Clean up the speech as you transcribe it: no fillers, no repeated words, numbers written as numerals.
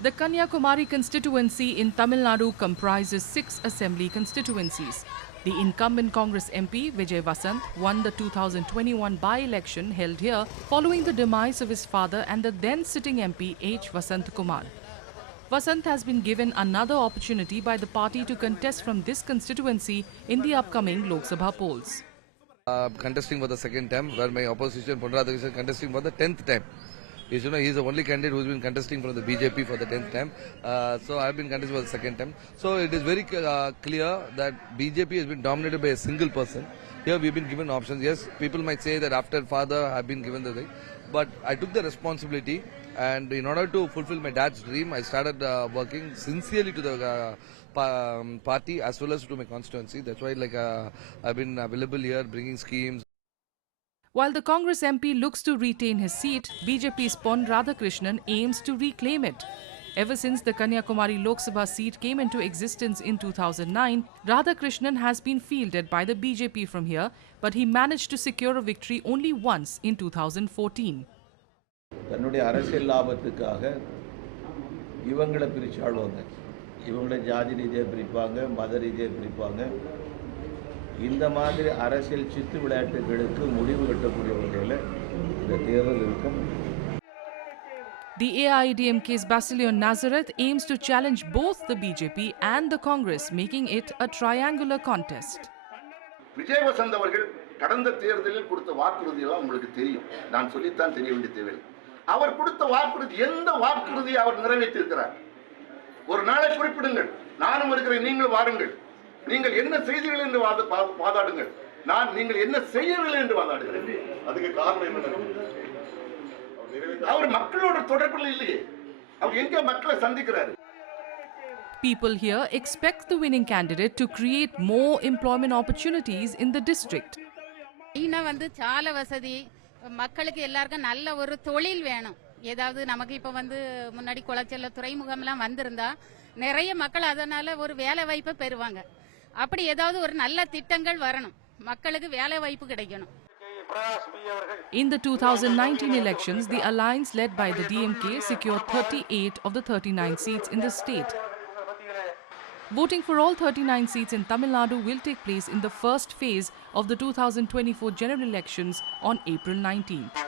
The Kanyakumari constituency in Tamil Nadu comprises 6 assembly constituencies. The incumbent Congress MP Vijay Vasant won the 2021 by-election held here following the demise of his father and the then sitting MP H. Vasant Kumar. Vasant has been given another opportunity by the party to contest from this constituency in the upcoming Lok Sabha polls. Contesting for the second time, where my opposition Pon Radhakrishnan contesting for the 10th time. He's the only candidate who's been contesting from the BJP for the 10th time. So I've been contesting for the second time. So it is very clear that BJP has been dominated by a single person. Here we've been given options. Yes, people might say that after father I've been given the thing. But I took the responsibility, and in order to fulfill my dad's dream, I started working sincerely to the party as well as to my constituency. That's why I've been available here bringing schemes. While the Congress MP looks to retain his seat, BJP's Pon Radhakrishnan aims to reclaim it. Ever since the Kanyakumari Lok Sabha seat came into existence in 2009, Radhakrishnan has been fielded by the BJP from here, but he managed to secure a victory only once in 2014. தன்னுடைய அரசியல் லாபத்துக்காக இவங்களை பிரிச்சு ஆளுவாங்க. இவங்களை ஜாதி ரீதியாக பிரிப்பாங்க, மத ரீதியாக பிரிப்பாங்க. இந்த மாதிரி அரசியல் சித்து விளையாட்டுகளுக்கு முடிவு கட்டக்கூடிய வகையில் இந்த தேர்தல் இருக்கும். The AIADMK's Basilion Nazareth aims to challenge both the BJP and the Congress, making it a triangular contest. Vijay வசந்த் அவர்கள் கடந்த தேர்தலில் கொடுத்த வாக்குறுதியெல்லாம் உங்களுக்கு தெரியும். நான் சொல்லித்தான் தெரிய வேண்டிய தேவையில்லை. அவர் கொடுத்த வாக்குறுதி, எந்த வாக்குறுதியை அவர் நிறைவேற்றியிருக்கிறார்? ஒரு நாளை குறிப்பிடுங்கள். நானும் இருக்கிறேன், நீங்களும் வாருங்கள். நீங்கள் என்ன செய்தீர்கள் என்று வாதாடுங்கள். நீங்கள் என்ன செய்யவில்லை என்று வாதாடுகிறேன். அதுக்கு காரணம் என்ன? அவர் மக்களோட தொடர்பில் இல்லையே. அவர் எங்க மக்களை சந்திக்கிறாரு? People here expect the winning candidate to create more employment opportunities in the district. ஈனா சால வசதி, மக்களுக்கு எல்லாருக்கும் நல்ல ஒரு தொழில் வேணும். ஏதாவது நமக்கு இப்ப முன்னாடி குளச்சல்ல துறைமுகம்லாம் வந்திருந்தா நிறைய மக்கள் அதனால ஒரு வேலை வாய்ப்பை பெறுவாங்க. அப்படி ஏதாவது ஒரு நல்ல திட்டங்கள் வரணும், மக்களுக்கு வேலை வாய்ப்பு கிடைக்கணும். In the 2019 elections, the alliance led by the DMK secured 38 of the 39 seats in the state. Voting for all 39 seats in Tamil Nadu will take place in the first phase of the 2024 general elections on April 19th.